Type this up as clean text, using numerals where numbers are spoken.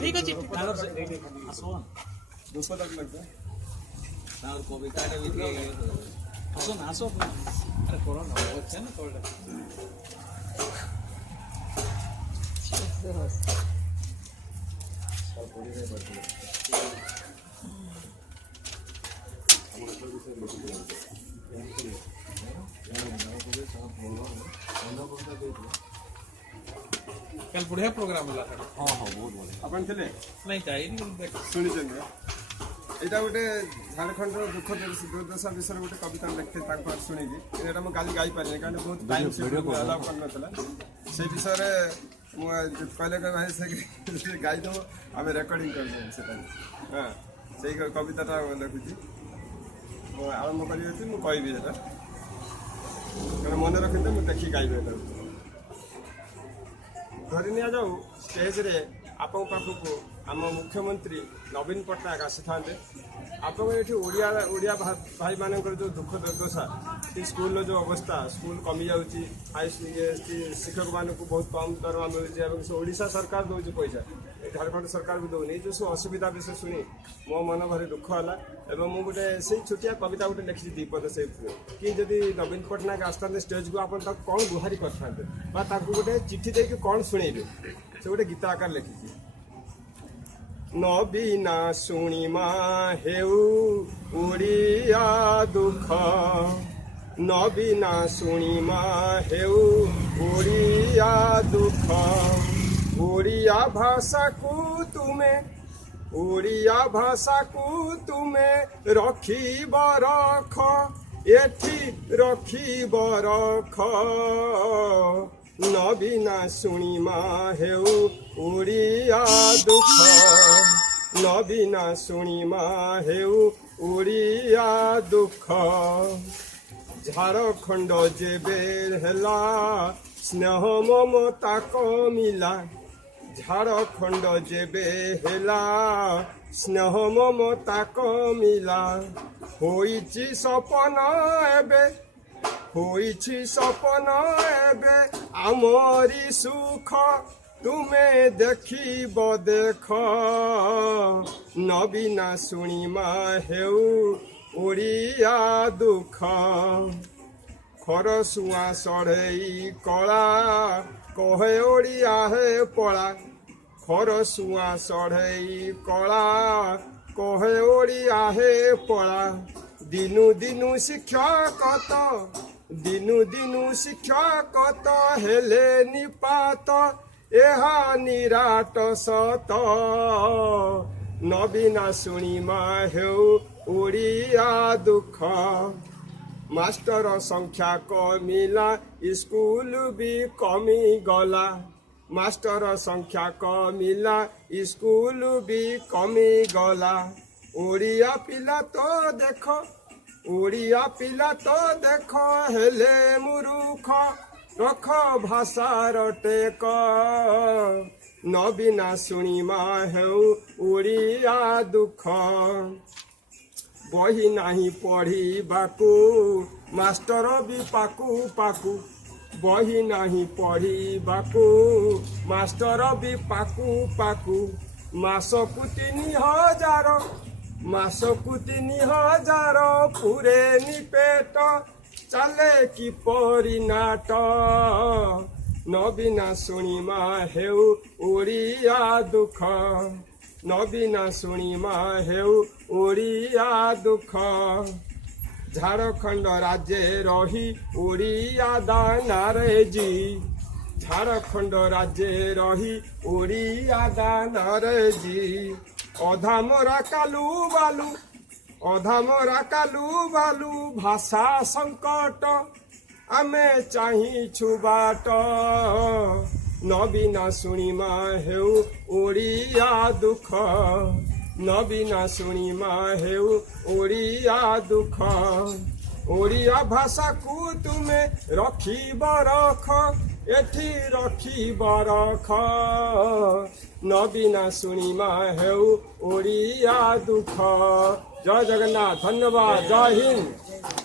ठीक अच्छे कविता आसो ना आसो अरे कोरोना ना कल बढ़िया प्रोग्राम होला हाँ हाँ बहुत बढ़िया अपन थे नहीं चाहिए शुणी यहाँ गोटे झारखंड दुख दुर्दशा विषय गोटे कविता लिखते शुणी ये गाली गाई पारे कहीं बहुत टाइम से अलाउ कर से विषय कहले भाई से गाईदेव आम रेकर्डिंग कर हाँ से कविता लिखुची आरंभ करी मुझे मन रखी मुझे देखी गाइबे धरी नि जाऊ स्टेज रे आपण पाखक आम मुख्यमंत्री नवीन पट्टनायक आसी था आप ओडिया भाई मान जो दुख दुर्दशा स्कूल जो अवस्था स्कूल कमी जाऊँगी शिक्षक मान बहुत कम दरमा मिलूँ ओडिशा सरकार दौर पैसा झारखंड सरकार भी दौनी जो सब असुविधा विषय शुणी मो मन भारी दुख है मुझे गोटे से छोटिया कविता गोटे लिखी दीपद से कि जदि नवीन पट्टनायक आसते स्टेज को आप कौन गुहारी करते गोटे चिठी देके कौन शुणेबे से गोटे गीत आकार लिखी नबीना शुणिमा हेउ उड़िया दुख नबीना शुणिमा हेउ उड़िया दुख उड़िया भाषा को तुम्हें रखी बरख एठी रखी बरख नबीना शुणिमा हेउ उड़िया दुख नबीना शुणिमा हेउ उड़िया दुख झारखंड जेबे हेला स्नेह ममता कमिला झारखंड जेबे हेला स्नेह ममता कमिला होइछि सपन एबे आमरी सुख तुम्हें देखिब देख नबीना शुणिमा हेउ उड़िया दुख खरसुआ सढ़ई कला कहे ओडिया है पड़ा खरसुआ सढ़ई कला कहे ओडिया है पड़ा दिनु दिनु शिक्षक हेले निपात एहा निराट सत नबीना शुणिमा हेउ उड़िया दुख मास्टर संख्या कमिला स्कूल भी कमी गला मास्टर संख्या कमिला स्कूल भी कमी गला ओडिया पिला तो देख हेले मुरुख रख भाषार टेक नबीना शुणिमा हेउ उड़िया दुख बही नाही पढ़ीबाकू मास्टर भी पाकू बही नाही पढ़ीबाकू मास्टर भी पाकू मासकु 3000 पूरे निपेट चले कि परिनाट नबीना शुणिमा हेउ उड़िया दुख नबीना शुणिमा हेउ उड़िया दुख झारखंड राज्य रही उड़िया दाना रे जी झारखंड राज्य रही उड़िया दाना रे जी अधा मोरा कालू ଅଧା ମରା କାଲୁ ବାଲୁ ଭାଷା ସଙ୍କଟ ଆମେ ଚାହିଁଛୁ ବାଟ ନବୀନ ଶୁଣିମା ହେଉ ଓଡ଼ିଆ ଦୁଃଖ ନବୀନ ଶୁଣିମା ହେଉ ଓଡ଼ିଆ ଦୁଃଖ ଓଡ଼ିଆ ଭାଷାକୁ ତୁମେ ରଖିବ ରଖ ଏଠି ରଖିବ ରଖ ନବୀନ ଶୁଣିମା ହେଉ ଓଡ଼ିଆ ଦୁଃଖ ଜୟ ଜଗନ୍ନାଥ ଧନ୍ୟବାଦ ଜୟ ହିନ୍ଦ।